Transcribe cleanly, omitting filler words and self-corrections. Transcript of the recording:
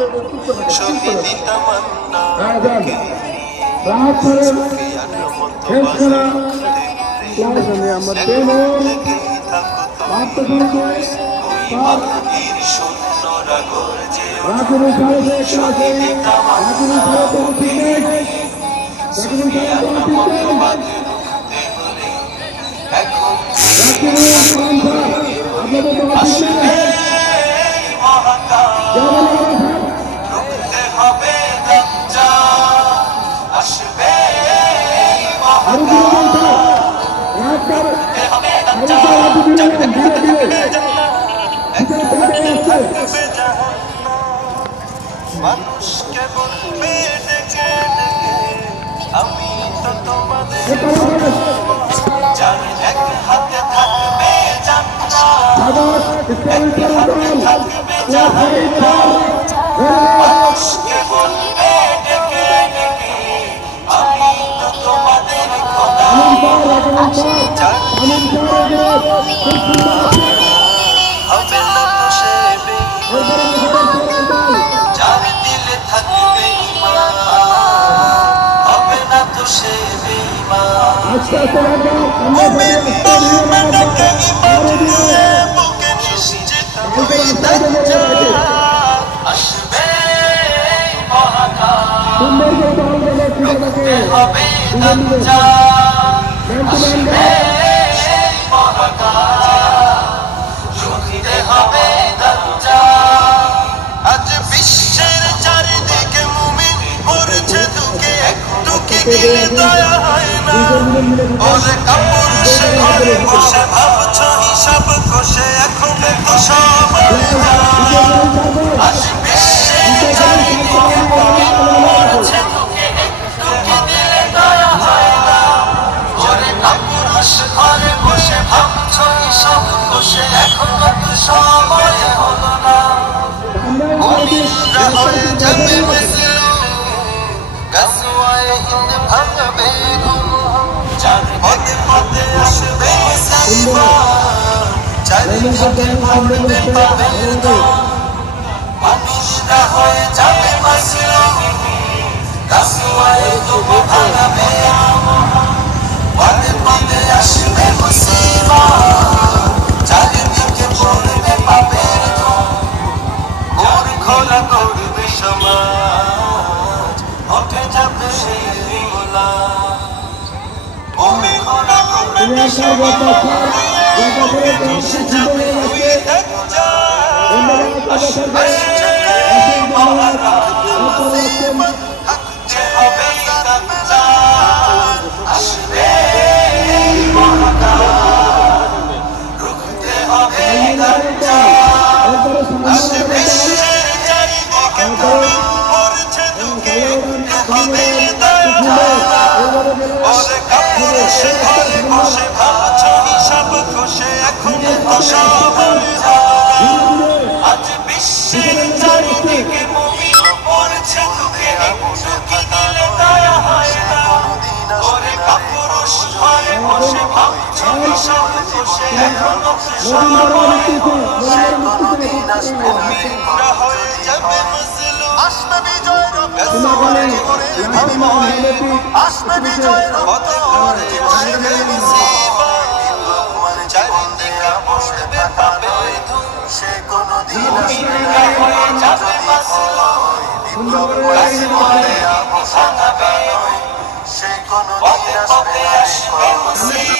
শহীদি তামান্না সৈন্যরা গর্জে শহীদি তামান্না সুফিয়ান রুখতে হলে এখন আসবে মহাকাল রুখতে হবে দাজ্জাল আসবে মহাকাল রুখতে হবে দাজ্জাল মানুষকে বলবে ডেকে ডেকে আমি তো তোমাদের যার এক হাতে থাকবে জান্নাত এক হাতে থাকবে জাহান্নাম মানুষকে বলবে ডেকে ডেকে আমি তো তোমাদের খোদা যার হবে না তো সে যার দিলে থাকবে ঈমান হবে না তো সে বেঈমান মুমিন বলবে ডেকে ঈমান নিয়ে বুকে নিশ্চিত ওই দাজ্জাল আসবে মহাকাল রুখতে হবে দাজ্জাল আসবে মহাকাল রুখতে হবে দাজ্জাল আজ বিশ্বের চারিদিকে মুমিন মরছে দুঃখে একটু কি দিলে দয়া হয় না ওরে কাপড় সে ঘরে বসে ভাবছো হিসাব কষে এখন তো সময় আজ বিশ্বের চারিদিকে মুমিন মরছে দুঃখে একটু কি দিলে দয়া হয় না ওরে কাপড় সে ঘরে বসে ভাবছো হিসাব কষে এখন তো সময় হলো না মুমিনরা হয়ে যাবে মজলুম গাজওয়ায়ে হিন্দ ভাঙবে ঘুম যার পথে পথে আসবে মুসলমান চারিদিকে ভরবে পাবের দম মুমিনরা হয়ে যাবে মজলুম গাজওয়ায়ে হিন্দ ভাঙবে পথে পথে আসবে মুসলমান চারিদিকে ভরবে পাবের দম খোলা করবে সমাজ উঠে যাবে সেই গোলাম ভূমি খোলা করবে সমাজ উঠে যাবে ওই দাজ্জাল আসবে মহাকাল মুসিবত থাকতে হবে দাজ্জাল আসবে মহাকাল রুখতে হবে দাজ্জাল আসবে তুমি মরছে দুঃখে হবে দাজ্জাল ওরে কাপড় সে ঘরে বসে ভাবছো হিসাব কষে এখন তো সময় আজ বিশ্বের চারিদিকে মুমিন মরছে দুঃখে একটু কি দিলে দয়া হয় না ওরে কাপড় সে ঘরে বসে ভাবছো হিসাব কষে এখন তো সময় সে কোনদিন আসবে না হয়ে যাবে আসবে বিজয়ের গাজওয়ায়ে জীবনের বিনিময় আসবে বিজয়ের বদর জীবনের মুসিবত চারিদিকে বসবে পাবে ধুম সে কোনদিন আসবে না যাবে মাসলুম গাজওয়ায়ে ভাঙবে সে কোনদিন আসবে না